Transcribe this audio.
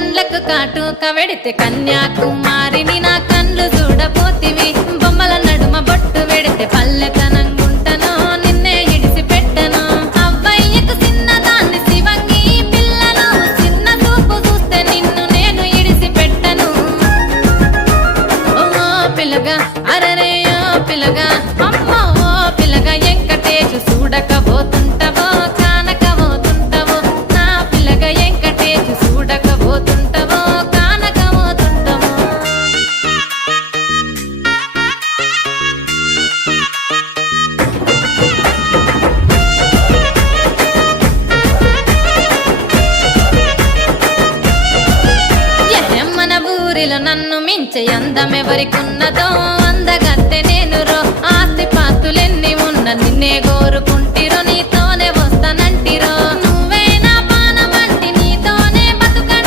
కండ్లకు కాటుక వెడితే కన్యాకుమారిని నా కండ్లు చూడపోతివి బొమ్మల నడుమ బొట్టు వెడితే పల్లెతనంగుంటను నిన్నే ఇడిసి పెట్టను అవ్వయ్యకు చిన్నదాన్ని శివంగి పిల్లను చిన్న చూపు చూస్తే నిన్ను నేను ఇడిసి పెట్టను ఓ పిల్లగా అరరే ఓ పిల్లగా అమ్మో ఓ పిల్లగా వెంకటేశు చూడకపోతుంటవో కానకపోతుంటవో నా పిల్లగా వెంకటేశు చూడకపోతుంటవో కానకపోతుంటవో మన ఊరిలో నన్ను మించే అందమెవరికున్నదో అందగత్తె నేను రో ఆస్తి పాస్తులెన్ని ఉన్న నిన్నే కోరుకుంటా